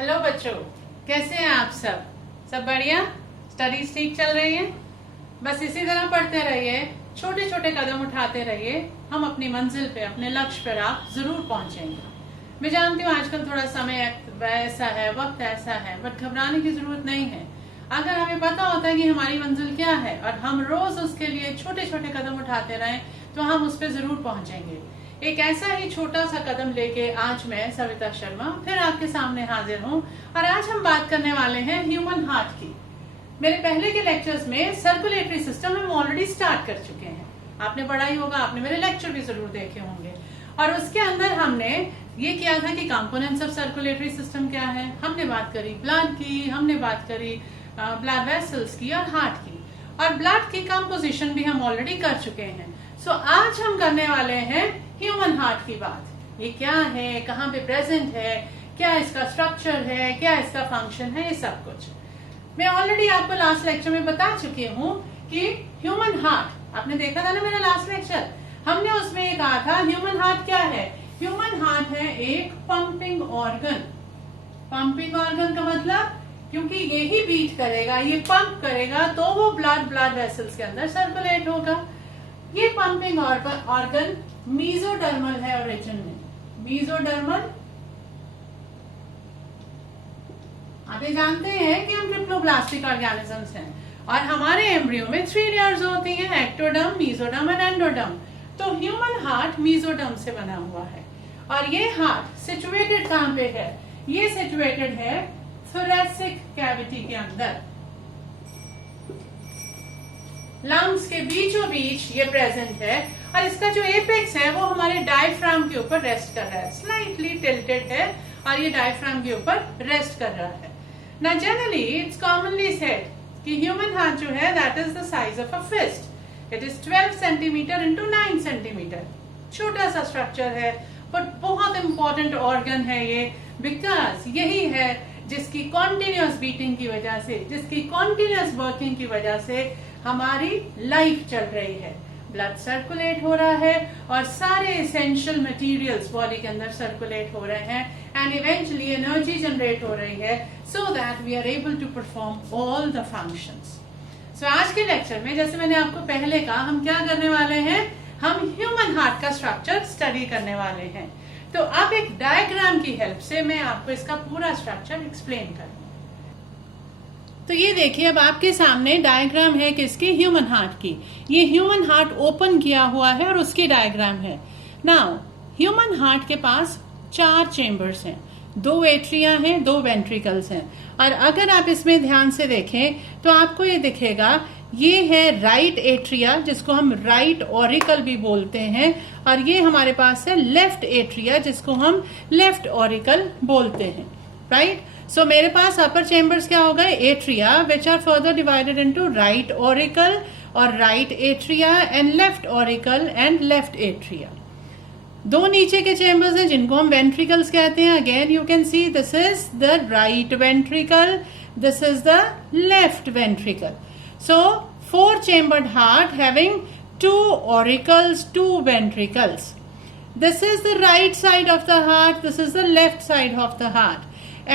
Hello बच्चों, कैसे हैं आप सब बढ़िया? स्टडीज ठीक चल रही है? बस इसी तरह पढ़ते रहिए, छोटे छोटे कदम उठाते रहिए, हम अपनी मंजिल पे, अपने लक्ष्य पर आप जरूर पहुंचेंगे। मैं जानती हूँ आजकल थोड़ा समय ऐसा है, वक्त ऐसा है, बट घबराने की जरूरत नहीं है। अगर हमें पता होता है कि हमारी मंजिल क्या है और हम रोज उसके लिए छोटे छोटे कदम उठाते रहें तो हम उस पर जरूर पहुंचेंगे। एक ऐसा ही छोटा सा कदम लेके आज मैं सविता शर्मा फिर आपके सामने हाजिर हूँ और आज हम बात करने वाले हैं ह्यूमन हार्ट की। मेरे पहले के लेक्चर्स में सर्कुलेटरी सिस्टम हम ऑलरेडी स्टार्ट कर चुके हैं, आपने पढ़ा ही होगा, आपने मेरे लेक्चर भी जरूर देखे होंगे। और उसके अंदर हमने ये किया था कि कंपोनेंट्स ऑफ सर्कुलेटरी सिस्टम क्या है, हमने बात करी ब्लड की, हमने बात करी ब्लड वेसल्स की और हार्ट की, और ब्लड की कंपोजिशन भी हम ऑलरेडी कर चुके हैं। सो आज हम करने वाले हैं ह्यूमन हार्ट की बात। ये क्या है, कहाँ पे प्रेजेंट है, क्या इसका स्ट्रक्चर है, क्या इसका फंक्शन है, ये सब कुछ मैं ऑलरेडी आपको लास्ट लेक्चर में बता चुकी हूँ कि ह्यूमन हार्ट, आपने देखा था ना मेरा लास्ट लेक्चर, हमने उसमें ये कहा था ह्यूमन हार्ट क्या है। ह्यूमन हार्ट है एक पंपिंग ऑर्गन। पंपिंग ऑर्गन का मतलब क्योंकि यही बीट करेगा, ये पंप करेगा तो वो ब्लड वेसल्स के अंदर सर्कुलेट होगा। ये पंपिंग ऑर्गन मीजोडर्मल है ओरिजिन में। मीजोडर्मल, आप ये जानते हैं कि हम ट्रिप्लोब्लास्टिक ऑर्गेनिजम्स हैं और हमारे एम्ब्रियो में 3 लेयर्स होती हैं, एक्टोडर्म, मेसोडर्म एंड एंडोडर्म। तो ह्यूमन हार्ट मेसोडर्म से बना हुआ है और ये हार्ट सिचुएटेड कहां पे है? ये सिचुएटेड है थोरैसिक कैविटी के अंदर, लंग्स के बीचों बीच ये प्रेजेंट है और इसका जो एपेक्स है वो हमारे डायफ्राम के ऊपर रेस्ट कर रहा है, स्लाइटली टिल्टेड है और ये डायफ्राम के ऊपर रेस्ट कर रहा है। ना जनरली इट्स कॉमनली सेड कि ह्यूमन हार्ट जो है that is the size of a fist. It is 12 centimetre into 9 centimetre. छोटा सा स्ट्रक्चर है बट बहुत इंपॉर्टेंट ऑर्गन है ये, बिकॉज यही है जिसकी कॉन्टिन्यूअस बीटिंग की वजह से, जिसकी कॉन्टिन्यूअस वर्किंग की वजह से हमारी लाइफ चल रही है। ब्लड सर्कुलेट हो रहा है और सारे एसेंशियल मटेरियल्स बॉडी के अंदर सर्कुलेट हो रहे हैं एंड इवेंचुअली एनर्जी जनरेट हो रही है so that we are able to perform all the functions. So आज के लेक्चर में जैसे मैंने आपको पहले कहा, हम क्या करने वाले हैं, हम ह्यूमन हार्ट का स्ट्रक्चर स्टडी करने वाले हैं। तो अब एक डायग्राम की हेल्प से मैं आपको इसका पूरा स्ट्रक्चर एक्सप्लेन करूंगी। तो ये देखिए, अब आपके सामने डायग्राम है किसकी? ह्यूमन हार्ट की। ये ह्यूमन हार्ट ओपन किया हुआ है और उसकी डायग्राम है। नाउ ह्यूमन हार्ट के पास 4 चेम्बर्स हैं, 2 एट्रिया हैं, 2 वेंट्रिकल्स हैं। और अगर आप इसमें ध्यान से देखें तो आपको ये दिखेगा, ये है राइट एट्रिया जिसको हम राइट ऑरिकल भी बोलते हैं, और ये हमारे पास है लेफ्ट एट्रिया जिसको हम लेफ्ट ऑरिकल बोलते हैं, राइट। सो मेरे पास अपर चेम्बर्स क्या हो गए? Atria, which are further divided into right auricle और right atria and left auricle and left atria. 2 नीचे के चेम्बर्स हैं जिनको हम वेंट्रिकल्स कहते हैं। Again you can see this is the right ventricle, this is the left ventricle. So 4-chambered heart having 2 auricles, 2 ventricles. This is the right side of the heart, this is the left side of the heart.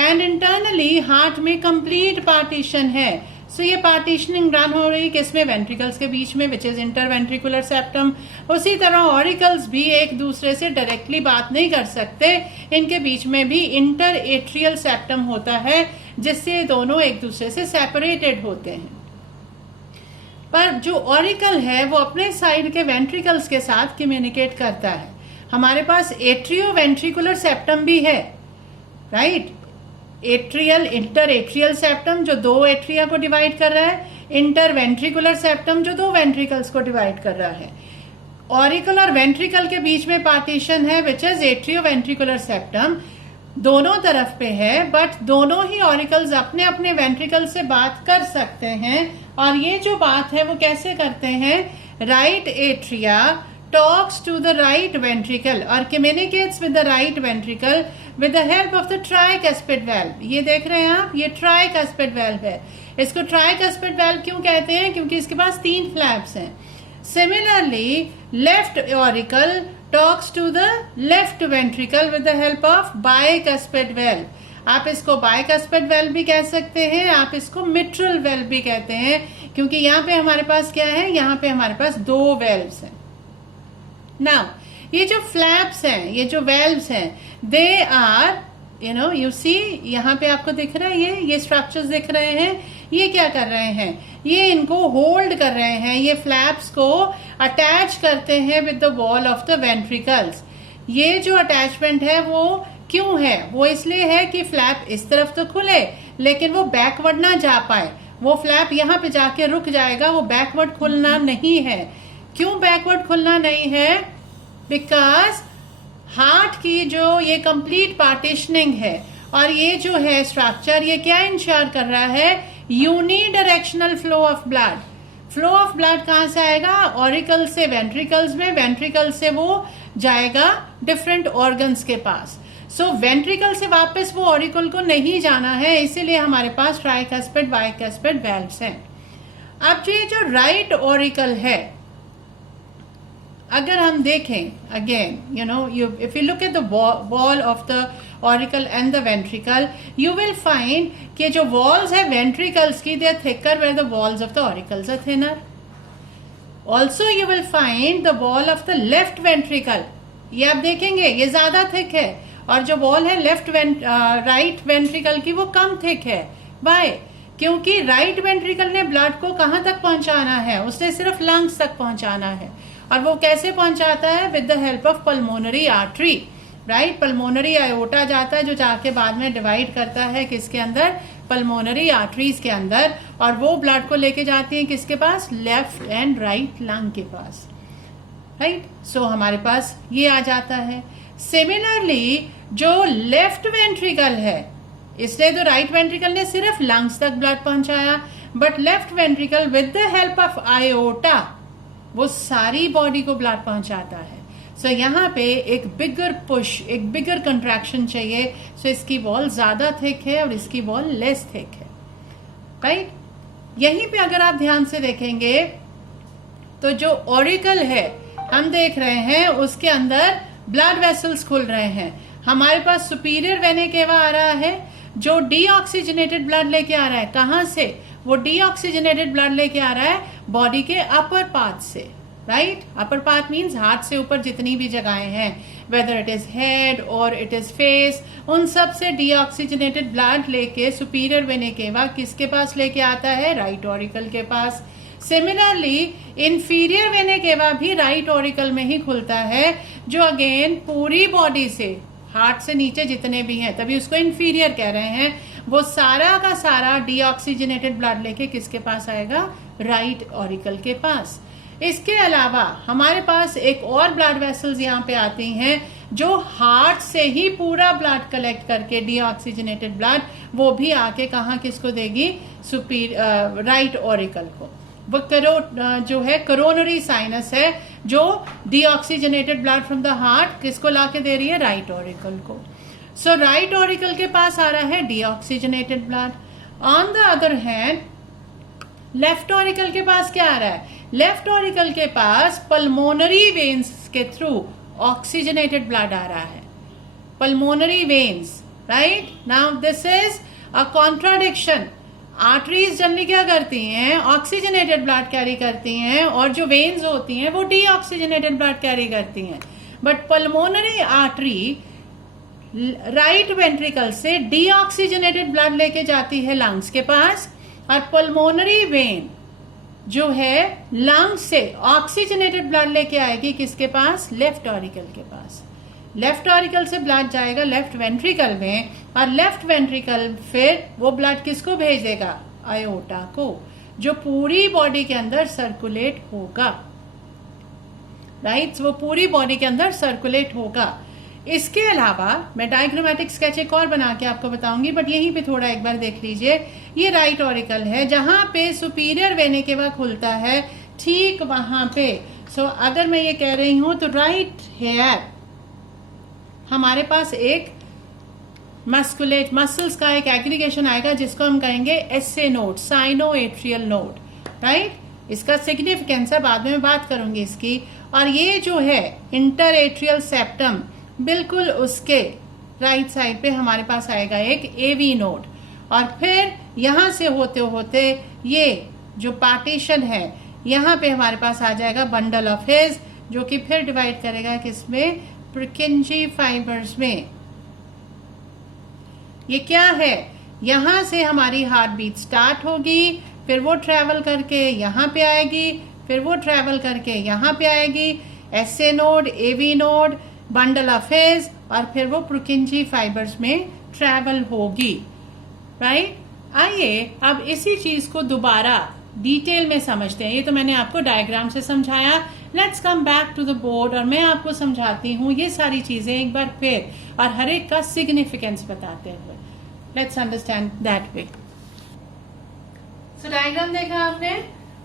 And internally heart में complete partition है। So ये partitioning run हो रही है किसमें? ventricles के बीच में, which is interventricular septum। उसी तरह auricles भी एक दूसरे से डायरेक्टली बात नहीं कर सकते, इनके बीच में भी interatrial septum होता है जिससे दोनों एक दूसरे से separated होते हैं। पर जो ऑरिकल है वो अपने साइड के वेंट्रिकल्स के साथ कम्युनिकेट करता है। हमारे पास एट्रियो वेंट्रिकुलर सेप्टम भी है, right. Atrial, inter atrial septum जो 2 एट्रिया को डिवाइड कर रहा है, इंटर वेंट्रिकुलर सेप्टम जो 2 वेंट्रिकल्स को डिवाइड कर रहा है। ऑरिकल और वेंट्रिकल के बीच में पार्टीशन है which is atrio ventricular septum, दोनों तरफ पे है, बट दोनों ही ऑरिकल्स अपने अपने वेंट्रिकल से बात कर सकते हैं। और ये जो बात है वो कैसे करते हैं? Right atria talks to the right ventricle और communicates with the right ventricle with the help of the tricuspid valve. ये देख रहे हैं आप, ये ट्राइकस्पिड वाल्व है। इसको ट्राइकस्पिड वाल्व क्यों कहते हैं? क्योंकि इसके पास 3 फ्लैप्स हैं। Similarly left auricle talks to the left ventricle with the help of bicuspid valve. आप इसको बाइकस्पेड वेल्व भी कह सकते हैं, आप इसको मिट्रल वेल्व भी कहते हैं, क्योंकि यहाँ पे हमारे पास क्या है, यहाँ पे हमारे पास 2 वेल्व्स हैं। नाउ ये जो फ्लैप्स हैं, ये जो वेल्व्स हैं, दे आर यू सी, यहाँ पे आपको दिख रहा है ये स्ट्रक्चर्स दिख रहे हैं, ये क्या कर रहे हैं, ये इनको होल्ड कर रहे हैं, ये फ्लैप्स को अटैच करते हैं with the wall of the ventricles. ये जो अटैचमेंट है वो क्यों है, वो इसलिए है कि फ्लैप इस तरफ तो खुले लेकिन वो बैकवर्ड ना जा पाए, वो फ्लैप यहाँ पे जाके रुक जाएगा, वो बैकवर्ड खुलना नहीं है। क्यों बैकवर्ड खुलना नहीं है? बिकॉज हार्ट की जो ये कंप्लीट पार्टीशनिंग है और ये जो है स्ट्रक्चर, ये क्या इंश्योर कर रहा है, unidirectional flow of blood. Flow of blood कहां से आएगा, ऑरिकल से वेंट्रिकल्स में, वेंट्रिकल से वो जाएगा डिफरेंट ऑर्गन्स के पास। सो वेंट्रिकल से वापस वो ऑरिकल को नहीं जाना है, इसीलिए हमारे पास ट्राइकस्पिड बाइकस्पिड वेल्व्स हैं। अब ये जो राइट ऑरिकल है, अगर हम देखें again if you look at the wall of the auricle and the ventricle, you will find कि जो वॉल्स है वेंट्रिकल्स की, they are thicker where the walls of the auricles are thinner. Also you will find the wall of the left ventricle, ये आप देखेंगे ये ज्यादा thick है, और जो वॉल है राइट वेंट्रिकल की वो कम थिक है। वाई? क्योंकि राइट वेंट्रिकल ने ब्लड को कहां तक पहुंचाना है, उसने सिर्फ लंग्स तक पहुंचाना है, और वो कैसे पहुंचाता है, with the help of pulmonary artery, right. Pulmonary iota जाता है जो जाके बाद में डिवाइड करता है किसके अंदर, पल्मोनरी आर्टरीज के अंदर, और वो ब्लड को लेके जाती है किसके पास, लेफ्ट एंड राइट लंग के पास, राइट। सो हमारे पास ये आ जाता है। सिमिलरली जो लेफ्ट वेंट्रिकल है, इसलिए तो राइट वेंट्रिकल ने सिर्फ लंग्स तक ब्लड पहुंचाया, but left ventricle with the help of iota वो सारी बॉडी को ब्लड पहुंचाता है। सो यहाँ पे एक बिगर पुश, एक बिगर कंट्रैक्शन चाहिए। सो इसकी वॉल ज्यादा थिक है और इसकी वॉल लेस थिक है, राइट। यहीं पे अगर आप ध्यान से देखेंगे तो जो ऑरिकल है हम देख रहे हैं, उसके अंदर ब्लड वेसल्स खुल रहे हैं। हमारे पास सुपीरियर वेना केवा आ रहा है जो डीऑक्सीजनेटेड ब्लड लेके आ रहा है। कहां से? वो डीऑक्सीजनेटेड ब्लड लेके आ रहा है बॉडी के अपर पार्ट से, राइट। अपर पार्ट मीन्स हाथ से ऊपर जितनी भी जगहें हैं, वेदर इट इज हेड और इट इज फेस, उन सब से डीऑक्सीजनेटेड ब्लड लेके सुपीरियर वेना केवा किसके पास लेके आता है, राइट ऑरिकल के पास। सिमिलरली इंफीरियर वेना केवा भी राइट ऑरिकल में ही खुलता है, जो अगेन पूरी बॉडी से, हार्ट से नीचे जितने भी हैं, तभी उसको इंफीरियर कह रहे हैं, वो सारा का सारा डीऑक्सीजनेटेड ब्लड लेके किसके पास आएगा, राइट ऑरिकल के पास। इसके अलावा हमारे पास एक और ब्लड वेसल्स यहाँ पे आती हैं जो हार्ट से ही पूरा ब्लड कलेक्ट करके डीऑक्सीजनेटेड ब्लड वो भी आके कहाँ किसको देगी, राइट ऑरिकल को। वो जो है कोरोनरी साइनस है जो deoxygenated blood from the heart किसको लाके दे रही है, राइट ऑरिकल को। सो राइट ऑरिकल के पास आ रहा है deoxygenated blood. On the other hand left auricle के पास क्या आ रहा है, लेफ्ट ऑरिकल के पास पल्मोनरी वेन्स के थ्रू ऑक्सीजनेटेड ब्लड आ रहा है, pulmonary veins, right. Now this is a contradiction. Arteries generally क्या करती हैं, ऑक्सीजनेटेड ब्लड कैरी करती हैं, और जो वेन्स होती हैं वो डीऑक्सीजनेटेड ब्लड कैरी करती हैं, but pulmonary artery right ventricle से डीऑक्सीजनेटेड ब्लड लेके जाती है लंग्स के पास, और पल्मोनरी वेन जो है लंग्स से ऑक्सीजनेटेड ब्लड लेके आएगी किसके पास, लेफ्ट ऑरिकल के पास। लेफ्ट ऑरिकल से ब्लड जाएगा लेफ्ट वेंट्रिकल में, और लेफ्ट वेंट्रिकल फिर वो ब्लड किसको भेज देगा, आयोटा को, जो पूरी बॉडी के अंदर सर्कुलेट होगा, राइट। वो पूरी बॉडी के अंदर सर्कुलेट होगा। इसके अलावा मैं डायग्रामेटिक स्केच एक और बना के आपको बताऊंगी, बट यहीं पे थोड़ा एक बार देख लीजिए। ये राइट ऑरिकल है जहां पे सुपीरियर वेना केवा खुलता है, ठीक वहां पे। सो अगर मैं ये कह रही हूं तो राइट हेयर हमारे पास एक मस्कुलेट मसल्स का एक एग्रीगेशन आएगा जिसको हम कहेंगे SA node, cyano atrial node, right. इसका सिग्निफिकेंस है, बाद में बात करूंगी इसकी। और ये जो है इंटर एट्रियल सेप्टम बिल्कुल उसके राइट साइड पे हमारे पास आएगा एक एवी नोड, और फिर यहां से होते होते ये जो पार्टीशन है यहाँ पे हमारे पास आ जाएगा बंडल ऑफ हेज, जो कि फिर डिवाइड करेगा किसमें, प्रुकिंजी फाइबर्स में। ये क्या है, यहां से हमारी हार्ट बीट स्टार्ट होगी, फिर वो ट्रेवल करके यहाँ पे आएगी, फिर वो ट्रेवल करके यहाँ पे आएगी, SA node, AV node, bundle of His, और फिर वो प्रुकिंजी फाइबर्स में ट्रेवल होगी। राइट, आइए अब इसी चीज को दोबारा डिटेल में समझते हैं। ये तो मैंने आपको डायग्राम से समझाया, let's come back to the board और मैं आपको समझाती हूँ ये सारी चीजें एक बार फिर, और हर एक का सिग्निफिकेंस बताते हुए। Let's understand that way. So diagram देखा आपने,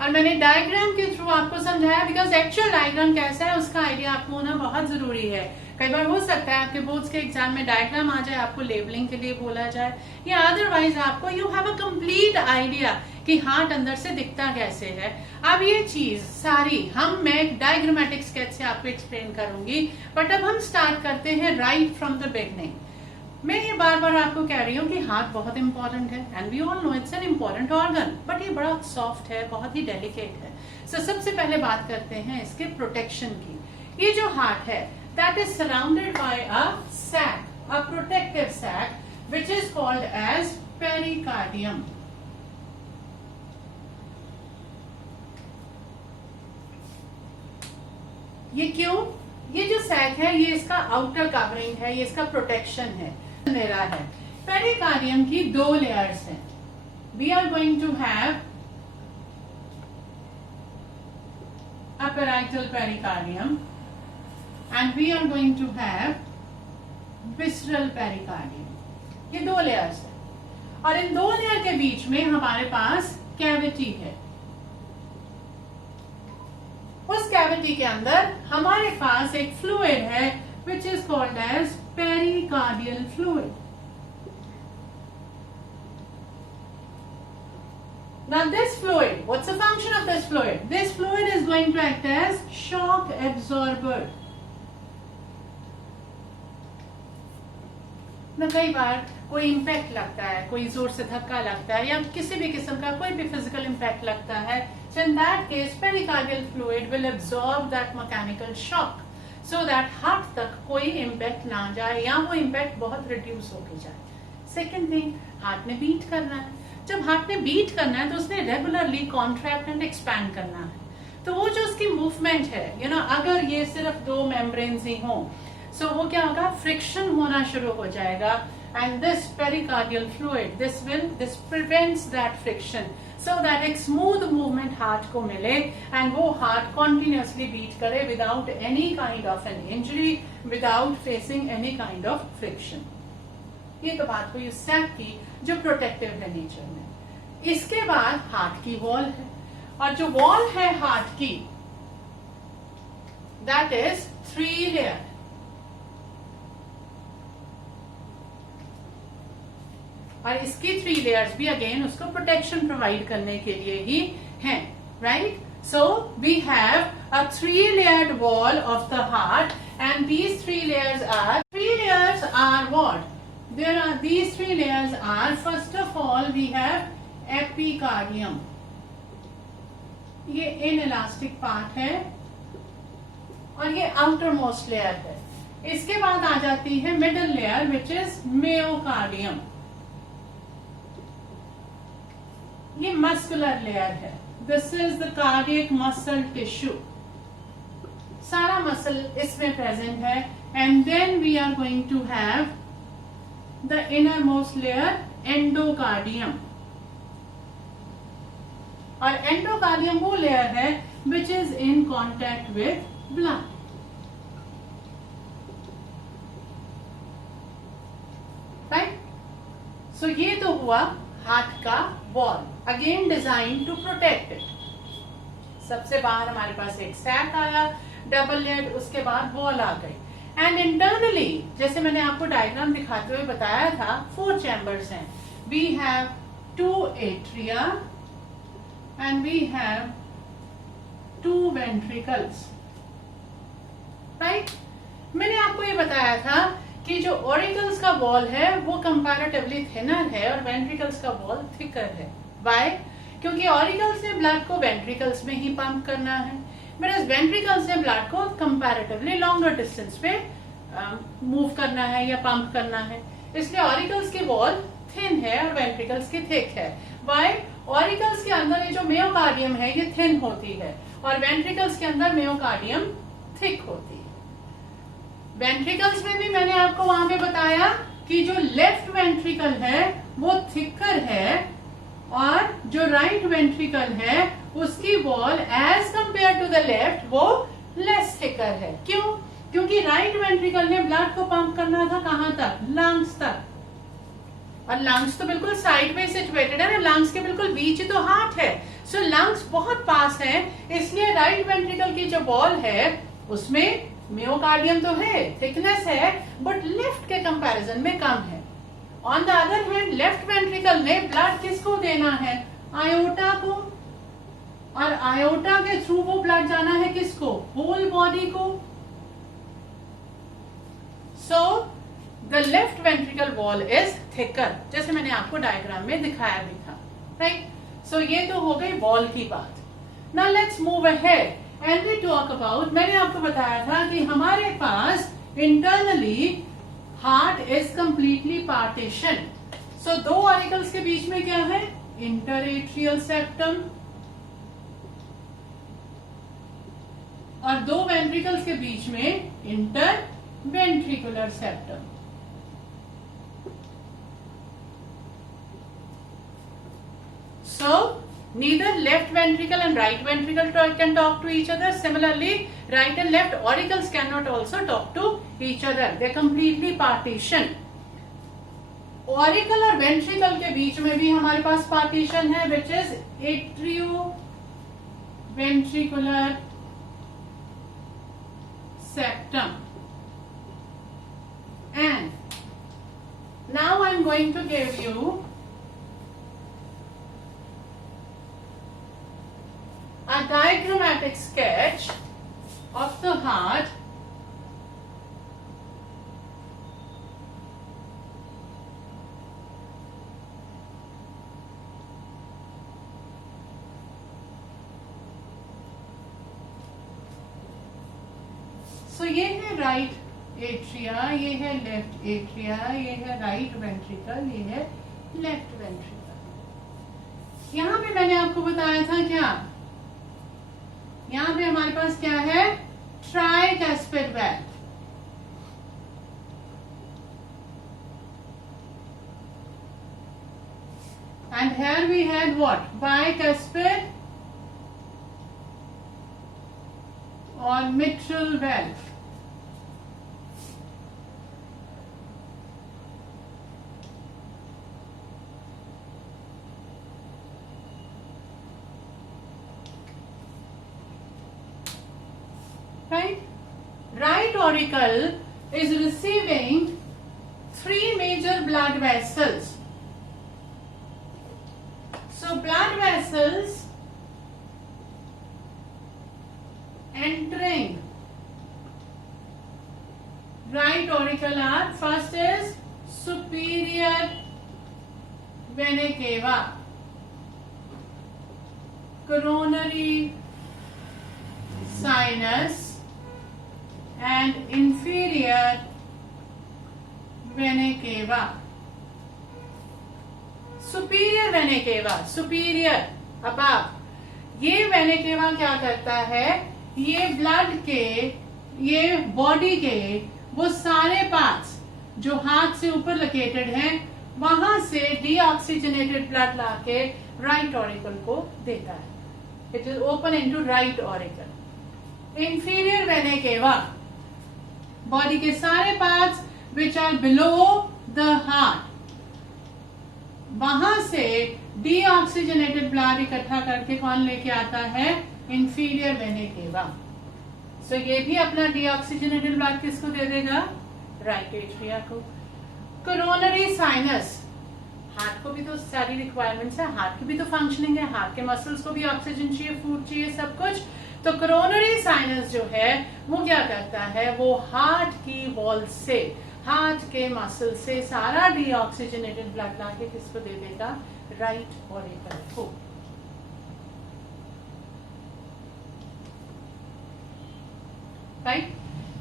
और मैंने डायग्राम के थ्रू आपको समझाया, बिकॉज एक्चुअल डायग्राम कैसा है उसका आइडिया आपको होना बहुत जरूरी है। कई बार हो सकता है आपके बोर्ड्स के एग्जाम में डायग्राम आ जाए, आपको लेबलिंग के लिए बोला जाए, या अदरवाइज आपको you have a complete idea कि हार्ट अंदर से दिखता कैसे है। अब ये चीज सारी मैं डायग्रामेटिक स्केच से आपको एक्सप्लेन करूंगी, बट अब हम स्टार्ट करते हैं राइट फ्रॉम द बिगनिंग। मैं ये बार बार आपको कह रही हूँ कि हार्ट बहुत इंपॉर्टेंट है, and we all know it's an important organ, but ये बड़ा सॉफ्ट है, बहुत ही डेलिकेट है। सो सबसे पहले बात करते हैं इसके प्रोटेक्शन की। ये जो हार्ट है that is surrounded by a sac, a protective sac, which is called as pericardium. ये क्यों, ये जो सैक है ये इसका आउटर कवरिंग है, ये इसका प्रोटेक्शन है, मेरा है। पेरिकार्डियम की दो लेयर्स हैं। We are going to have a parietal pericardium and we are going to have visceral pericardium. ये दो लेयर्स है, और इन दो लेयर के बीच में हमारे पास कैविटी है। उस कैविटी के अंदर हमारे पास एक फ्लूइड है which is called as pericardial fluid. Now this fluid, what's the function of this fluid? This fluid is going to act as shock absorber. ना कई बार कोई इम्पैक्ट लगता है, कोई जोर से धक्का लगता है, या किसी भी किस्म का कोई भी फिजिकल इम्पैक्ट लगता है, so in that case pericardial fluid will absorb that mechanical shock so that heart तक कोई इम्पैक्ट ना जाए, या वो इम्पैक्ट बहुत रिड्यूस होके जाए। सेकेंड थिंग, हार्ट ने बीट करना है। जब हार्ट ने बीट करना है तो उसने रेगुलरली कॉन्ट्रैक्ट एंड एक्सपैंड करना है। तो वो जो उसकी मूवमेंट है, अगर ये सिर्फ दो मेम्ब्रेन्स ही हों, सो वो क्या होगा, फ्रिक्शन होना शुरू हो जाएगा, and this pericardial fluid this prevents that friction so that एक स्मूथ मूवमेंट हार्ट को मिले, एंड वो हार्ट कॉन्टिन्यूसली बीट करे without any kind of an injury, without facing any kind of friction. ये तो बात हुई उस सैक की जो प्रोटेक्टिव है नेचर में। इसके बाद हार्ट की वॉल है, और जो वॉल है हार्ट की, दैट इज 3 लेयर। और इसकी 3 लेयर्स भी अगेन उसको प्रोटेक्शन प्रोवाइड करने के लिए ही हैं, right? So we have a 3-layered wall of the heart, and these 3 layers are what? These 3 layers are, first of all we have epicardium. ये inelastic part है, और ये outer most layer है। इसके बाद आ जाती है middle layer which is myocardium. ये muscular layer है, this is the cardiac muscle tissue. सारा मसल इसमें प्रेजेंट है, and then we are going to have the innermost layer endocardium. और endocardium वो लेयर है which is in contact with blood. Right? So ये तो हुआ हार्ट का wall, again design to protect it. सबसे बाहर हमारे पास एक सैक आया, डबल लेयर, उसके बाद वॉल आ गई, एंड इंटरनली जैसे मैंने आपको डायग्राम दिखाते हुए बताया था 4 चैम्बर्स हैं। We have 2 atria and we have 2 ventricles, right? मैंने आपको ये बताया था कि जो ऑरिकल्स का वॉल है वो कंपैरेटिवली थिनर है और वेंट्रिकल्स का वॉल थिकर है। व्हाई? क्योंकि ऑरिकल्स ने ब्लड को वेंट्रिकल्स में ही पंप करना है, whereas वेंट्रिकल्स ने ब्लड को कंपैरेटिवली लॉन्गर डिस्टेंस पे मूव करना है या पंप करना है। इसलिए ऑरिकल्स की वॉल थिन है और वेंट्रिकल्स की थिक है। व्हाई? ऑरिकल्स के अंदर ये जो मियोकार्डियम है ये थिन होती है और वेंट्रिकल्स के अंदर मियोकार्डियम थिक होती है। वेंट्रिकल्स में भी मैंने आपको वहां पे बताया कि जो लेफ्ट वेंट्रिकल है वो थिकर है और जो राइट वेंट्रिकल है उसकी wall as compare to the left वो लेस थिकर है। क्यों? क्योंकि राइट वेंट्रिकल ने ब्लड को पंप करना था कहां तक? लंग्स तक, और लंग्स तो बिल्कुल साइड में सिचुएटेड है ना, लंग्स के बिल्कुल बीच ही तो हार्ट है। सो लंग्स बहुत पास है, इसलिए राइट वेंट्रिकल की जो वॉल है उसमें मियोकार्डियम तो है, थिकनेस है, बट लेफ्ट के कंपैरिजन में कम है। On the other hand left ventricle ने ब्लड किसको देना है? आयोटा को, और आयोटा के थ्रू वो ब्लड जाना है किसको? होल बॉडी को। So the left ventricle wall is thicker, जैसे मैंने आपको डायग्राम में दिखाया भी था, राइट? सो ये तो हो गई वॉल की बात। Now let's move ahead and we talk about, मैंने आपको बताया था कि हमारे पास internally heart is completely partition. सो दो ऑरिकल्स के बीच में क्या है? इंटरएट्रियल सेप्टम, और दो वेंट्रिकल्स के बीच में inter ventricular septum. So neither left ventricle and right ventricle can talk to each other. Similarly, right and left auricles cannot also talk to each other. They are completely partitioned. Auricle और ventricle के बीच में भी हमारे पास partition है, which is atrioventricular septum. And now I am going to give you a diagrammatic sketch of the heart so ये है right atria, ये है लेफ्ट एट्रिया, ये है राइट वेंट्रिकल, ये है लेफ्ट वेंट्रिकल। यहां पे मैंने आपको बताया था क्या? यहां पे हमारे पास क्या है? ट्राइकैस्पिड valve. And here we had what? Bicuspid or mitral valve. Right? Right auricle is receiving three major blood vessels. So blood vessels entering right auricle are, first is superior vena cava, coronary sinus and inferior vena cava. Superior vena cava, superior above, ये vena cava क्या करता है? ये blood के, ये body के वो सारे पार्ट्स जो हाथ से ऊपर लोकेटेड हैं वहां से डीऑक्सीजनेटेड ब्लड लाके राइट ऑरिकल को देता है। It is open into right auricle. Inferior vena cava, body के सारे parts which are below the heart, वहां से डीऑक्सीजनेटेड ब्लड इकट्ठा करके कौन लेके आता है? इंफीरियर वेना केवा। सो ये भी अपना डीऑक्सीजनेटेड ब्लड किसको दे देगा? राइट एट्रिया को। कोरोनरी साइनस, हार्ट को भी तो सारी रिक्वायरमेंट्स है, हार्ट की भी तो फंक्शनिंग है, हार्ट के मसल्स को भी ऑक्सीजन चाहिए, फूड चाहिए, सब कुछ। तो कोरोनरी साइनस जो है वो क्या करता है? वो हार्ट की वॉल से हार्ट के मसल से सारा डीऑक्सीजनेटेड ब्लड लाके किसको दे देगा, राइट ऑरिकल को। राइट,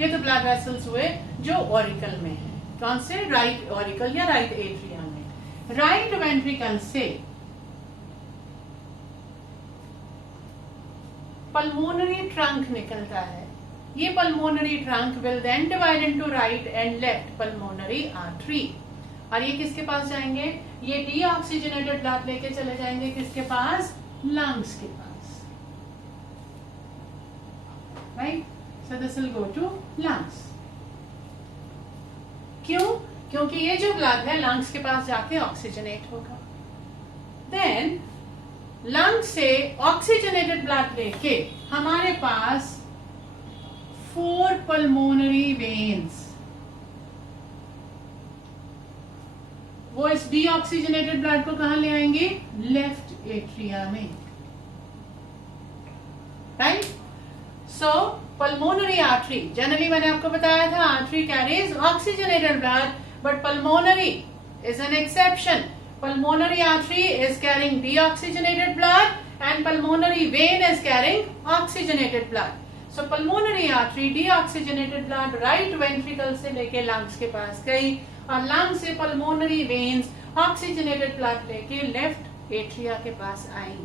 ये तो ब्लड वेसल्स हुए जो ऑरिकल में है। कौन से, राइट ऑरिकल या राइट एट्रिया में। राइट वेंट्रिकल से पल्मोनरी ट्रंक निकलता है। ये pulmonary trunk will then divide into right and left pulmonary artery, और ये किसके पास जाएंगे, ये डीऑक्सीजनेटेड ब्लड लेके चले जाएंगे किसके पास, लंग्स के पास। Right, so this will go to lungs. क्यों, क्योंकि ये जो ब्लड है लंग्स के पास जाके ऑक्सीजनेट होगा। देन लंग से ऑक्सीजनेटेड ब्लड लेके हमारे पास 4 पल्मोनरी वेन्स, वो इस डीऑक्सीजनेटेड ब्लड को कहां ले आएंगे, लेफ्ट एट्रिया में। राइट, सो पल्मोनरी आर्टरी, जनरली मैंने आपको बताया था artery carries oxygenated blood, but pulmonary is an exception. Pulmonary artery is carrying deoxygenated blood and pulmonary vein is carrying oxygenated blood. So pulmonary artery deoxygenated blood right ventricle से लेके lungs के पास गई, और lungs से pulmonary veins oxygenated blood लेके left atria के पास आई।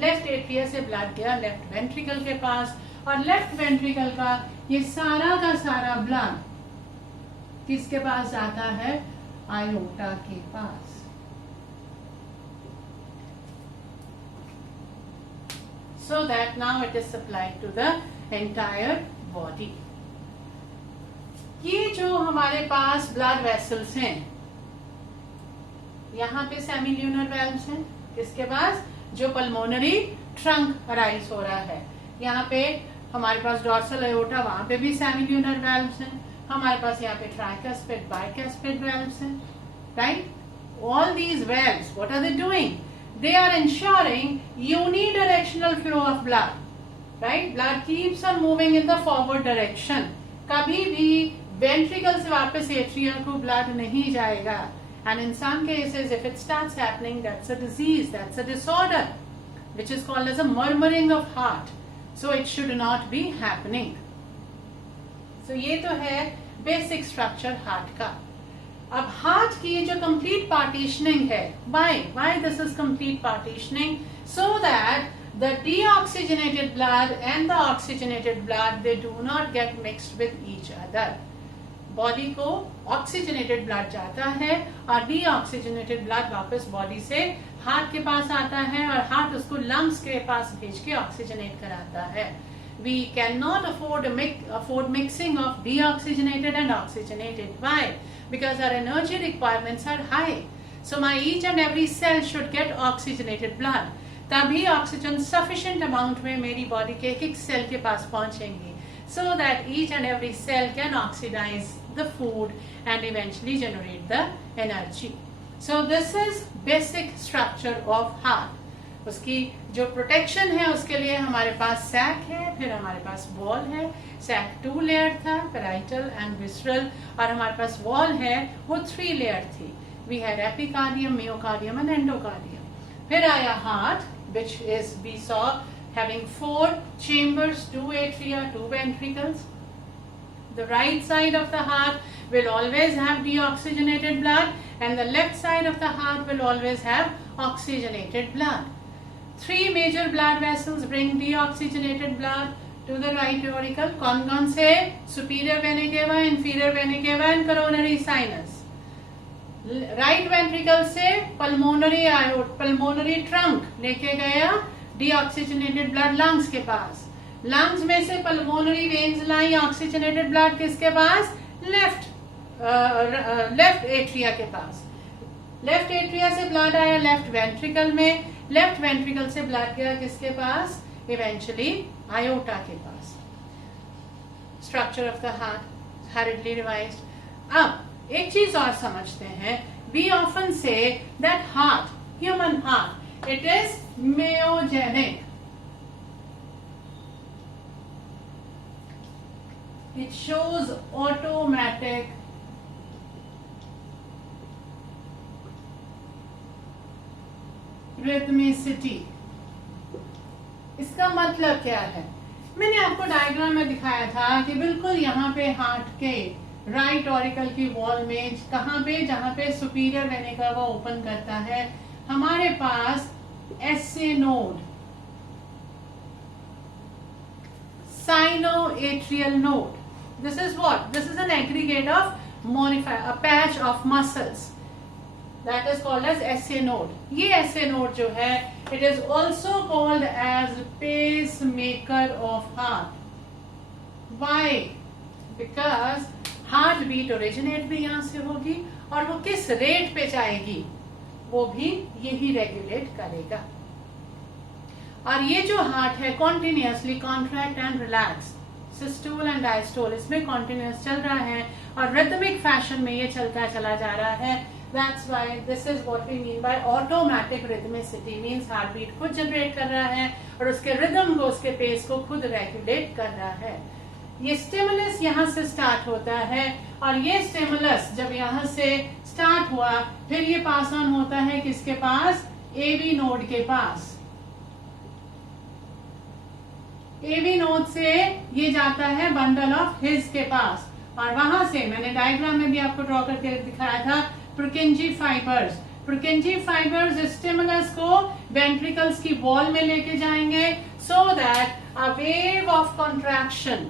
Left atria से blood गया left ventricle के पास, और left ventricle का ये सारा का सारा blood किसके पास जाता है, aorta के पास। So that now it is supplied to the entire body. ये जो हमारे पास ब्लड वेसल्स हैं, यहाँ पे सेमिल्यूनर वेल्व्स हैं, किसके पास, जो पल्मोनरी ट्रंक अराइज हो रहा है। यहाँ पे हमारे पास डॉर्सल एओर्टा, वहां पे भी सेमिल्यूनर वेल्व्स हैं। हमारे पास यहाँ पे ट्राइकस्पिड, बाइकस्पिड वेल्व्स हैं। Right, all these valves what are they doing, they are ensuring unidirectional flow of blood. Right, blood keeps on moving in the forward direction. कभी भी ventricle से वापस atria को blood नहीं जाएगा, and in some cases if it starts happening, that's a disease, that's a disorder which is called as a murmuring of heart. So it should not be happening. So ये तो है basic structure heart का। अब heart की जो complete partitioning है, why this is complete partitioning, so that the deoxygenated blood and the oxygenated blood they do not get mixed with each other. Body को oxygenated blood जाता है और deoxygenated blood वापस बॉडी से heart के पास आता है, और हार्ट उसको लंग्स के पास भेज के ऑक्सीजनेट कराता है। We cannot afford mixing of deoxygenated and oxygenated. Why? Because our energy requirements are high. So my each and every cell should get oxygenated blood. तभी ऑक्सीजन sufficient amount में मेरी body के एक एक सेल के पास पहुंचेंगी, so that each and every cell can oxidize the food and eventually generate the energy. So this is basic structure of heart. उसकी जो प्रोटेक्शन है उसके लिए हमारे पास सैक है, फिर हमारे पास वॉल है। सैक 2 लेयर था, पेराइटल एंड विसरल, और हमारे पास वॉल है वो 3 लेयर थी। We had epicardium, myocardium and endocardium. फिर आया heart, which is we saw having 4 chambers, 2 atria, 2 ventricles. The right side of the heart will always have deoxygenated blood, and the left side of the heart will always have oxygenated blood. 3 major blood vessels bring deoxygenated blood to the right auricle. कौन-कौन से? Superior vena cava, inferior vena cava and coronary sinus. Right ventricle से pulmonary trunk लेके गया deoxygenated blood lungs के पास। lungs में से pulmonary veins लाई oxygenated blood किसके पास? left atria के पास। लेफ्ट एट्रिया से ब्लड आया लेफ्ट वेंट्रिकल में, लेफ्ट वेंट्रिकल से ब्लड गया किसके पास? इवेंचुअली आयोटा के पास। Structure of the heart hurriedly revised. अब एक चीज और समझते हैं, we often say that heart, human heart, it is myogenic. It shows automatic rhythmicity. इसका मतलब क्या है? मैंने आपको डायग्राम में दिखाया था कि बिल्कुल यहाँ पे हार्ट के राइट ऑरिकल की वॉल में कहाँ पे, जहाँ पे सुपीरियर वेन कर्वा ओपन करता है, हमारे पास SA node, sinoatrial node, this is what? This is an aggregate of a patch of muscles that is called as SA node. ये SA node जो है, it is also called as pacemaker of heart. Why? Because heart beat originate भी यहाँ से होगी और वो किस रेट पे जाएगी वो भी यही रेगुलेट करेगा। और ये जो हार्ट है continuously contract and relax, systole and diastole इसमें कॉन्टिन्यूस चल रहा है और रिदमिक फैशन में ये चलता चला जा रहा है। That's why this is what we mean by automatic rhythmicity, means heart beat खुद जनरेट कर रहा है और उसके रिदम को, उसके पेस को खुद रेगुलेट कर रहा है। ये स्टिमुलस यहाँ से स्टार्ट होता है और ये स्टिमुलस जब यहाँ से स्टार्ट हुआ फिर ये पास ऑन होता है किसके पास? एवी नोड के पास। एवी नोड से ये जाता है बंडल ऑफ हिज के पास और वहां से मैंने डायग्राम में भी आपको ड्रॉ करके दिखाया था पुर्किंजी फाइबर्स। पुर्किंजी फाइबर्स स्टिमुलस को वेंट्रिकल्स की वॉल में लेके जाएंगे so that a wave of contraction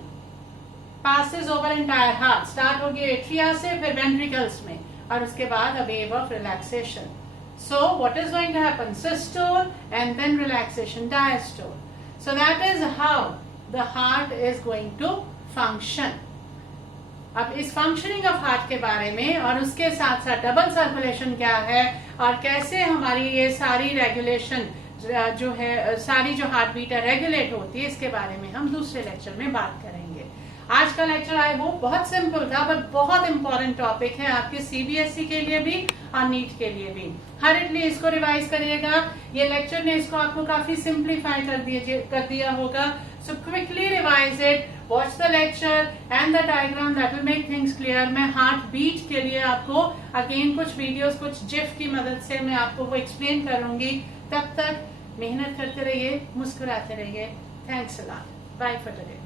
passes over entire heart. Start होगी एट्रिया से फिर वेंट्रिकल्स में और उसके बाद a wave of relaxation. So what is going to happen? Systole and then relaxation, diastole. So that is how the heart is going to function. अब इस functioning of heart के बारे में और उसके साथ साथ डबल सर्कुलेशन क्या है और कैसे हमारी ये सारी रेगुलेशन जो है, सारी जो हार्ट बीट है रेगुलेट होती है, इसके बारे में हम दूसरे लेक्चर में बात करेंगे। आज का लेक्चर आई होप बहुत सिंपल था पर बहुत इंपॉर्टेंट टॉपिक है आपके सीबीएसई के लिए भी और नीट के लिए भी। हरिडली इसको रिवाइज करिएगा। ये लेक्चर ने इसको आपको काफी सिंप्लीफाई कर दिया होगा। So quickly revise it, watch the lecture and the diagram, that will make things clear. मैं हार्ट बीट के लिए आपको अगेन कुछ वीडियोस, कुछ जिफ की मदद से मैं आपको वो एक्सप्लेन करूंगी। तब तक मेहनत करते रहिए, मुस्कुराते रहिए। Thanks a lot, bye for today.